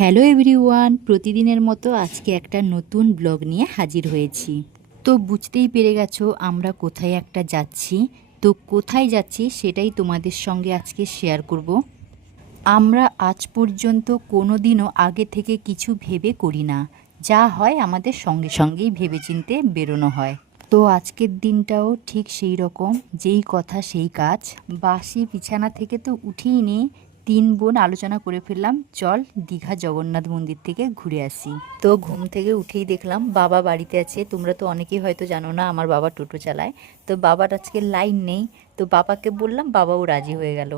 Hello everyone, প্রতিদিনের মতো আজকে একটা নতুন ব্লগ নিয়ে হাজির হয়েছি। তো বুঝতেই পেরে গেছো আমরা কোথায় একটা যাচ্ছি। তো কোথায় যাচ্ছি সেটাই তোমাদের সঙ্গে আজকে শেয়ার করব। আমরা আজ পর্যন্ত কোনো দিনও আগে থেকে কিছু ভেবে করি না, যা হয় আমাদের সঙ্গে সঙ্গেই ভেবেচিন্তে বেরোনো হয়। তো আজকের দিনটাও ঠিক সেই রকম, যেই কথা সেই কাজ। বাসি বিছানা থেকে তো উঠেই নি, তিন বোন আলোচনা করে ফেললাম চল দীঘা জগন্নাথ মন্দির থেকে ঘুরে আসি। তো ঘুম থেকে উঠেই দেখলাম বাবা বাড়িতে আছে। তোমরা তো অনেকেই হয়তো জানো না আমার বাবা টোটো চালায়। তো বাবার আজকে লাইন নেই, তো বাবাকে বললাম, বাবাও রাজি হয়ে গেল।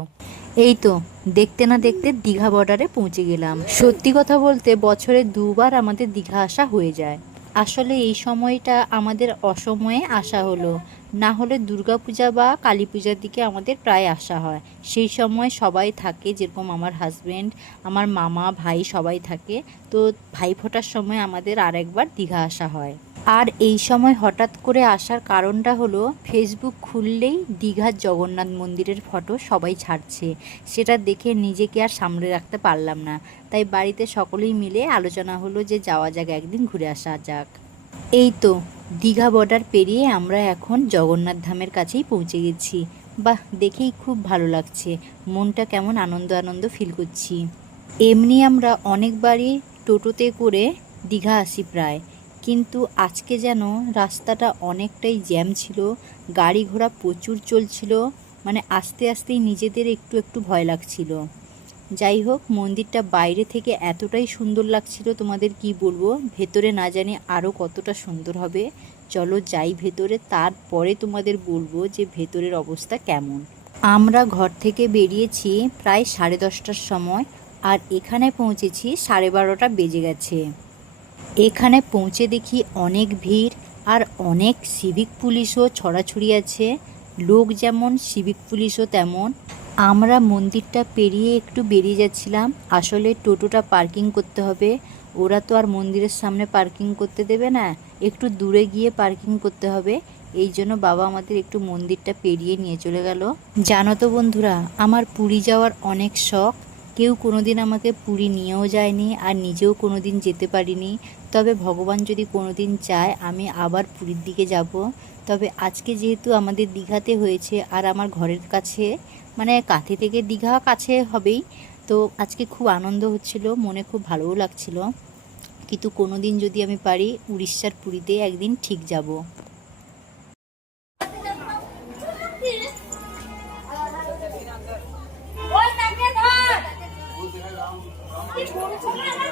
এই তো দেখতে না দেখতে দীঘা বর্ডারে পৌঁছে গেলাম। সত্যি কথা বলতে বছরে দুবার আমাদের দীঘা আসা হয়ে যায়। আসলে এই সময়টা আমাদের অসময়ে আসা হলো, না হলে দুর্গাপূজা বা কালী পূজার দিকে আমাদের প্রায় আসা হয়। সেই সময় সবাই থাকে, যেরকম আমার হাজব্যান্ড, আমার মামা, ভাই সবাই থাকে। তো ভাইফোঁটার সময় আমাদের আরেকবার দীঘা আসা হয়। আর এই সময় হঠাৎ করে আসার কারণটা হলো, ফেসবুক খুললেই দীঘার জগন্নাথ মন্দিরের ফটো সবাই ছাড়ছে। সেটা দেখে নিজেকে আর সামলে রাখতে পারলাম না, তাই বাড়িতে সকলেই মিলে আলোচনা হলো যে যাওয়া যাক, একদিন ঘুরে আসা যাক। এই তো দীঘা বর্ডার পেরিয়ে আমরা এখন জগন্নাথ ধামের কাছেই পৌঁছে গেছি। বাহ, দেখেই খুব ভালো লাগছে, মনটা কেমন আনন্দ আনন্দ ফিল করছি। এমনি আমরা অনেকবারই টোটোতে করে দীঘা আসি প্রায়, কিন্তু আজকে যেন রাস্তাটা অনেকটাই জ্যাম ছিল, গাড়ি ঘোড়া প্রচুর চলছিল, মানে আস্তে আস্তেই নিজেদের একটু একটু ভয় লাগছিল। যাই হোক, মন্দিরটা বাইরে থেকে এতটাই সুন্দর লাগছিল, তোমাদের কি বলবো, ভেতরে না জানি আরও কতটা সুন্দর হবে। চলো যাই ভেতরে, তারপরে তোমাদের বলবো যে ভেতরের অবস্থা কেমন। আমরা ঘর থেকে বেরিয়েছি প্রায় 10:30টার সময়, আর এখানে পৌঁছেছি 12:30 বেজে গেছে। এখানে পৌঁছে দেখি অনেক ভিড়, আর অনেক সিভিক পুলিশও ছড়াছড়ি আছে। লোক যেমন, সিভিক পুলিশও তেমন। আমরা মন্দিরটা পেরিয়ে একটু বেরিয়ে যাচ্ছিলাম, আসলে টোটোটা পার্কিং করতে হবে। ওরা তো আর মন্দিরের সামনে পার্কিং করতে দেবে না, একটু দূরে গিয়ে পার্কিং করতে হবে। এই জন্য বাবা আমাদের একটু মন্দিরটা পেরিয়ে নিয়ে চলে গেল। জানো তো বন্ধুরা, আমার পুরী যাওয়ার অনেক শখ। কেউ কোনো দিন আমাকে পুরী নিয়েও যায়নি, আর নিজেও কোনো দিন যেতে পারিনি। তবে ভগবান যদি কোনো দিন চায় আমি আবার পুরীর দিকে যাব। তবে আজকে যেহেতু আমাদের দীঘাতে হয়েছে, আর আমার ঘরের কাছে, মানে কাঁথি থেকে দীঘা কাছে হবেই, তো আজকে খুব আনন্দ হচ্ছিল, মনে খুব ভালোও লাগছিল। কিন্তু কোনো দিন যদি আমি পারি, উড়িষ্যার পুরীতে একদিন ঠিক যাব।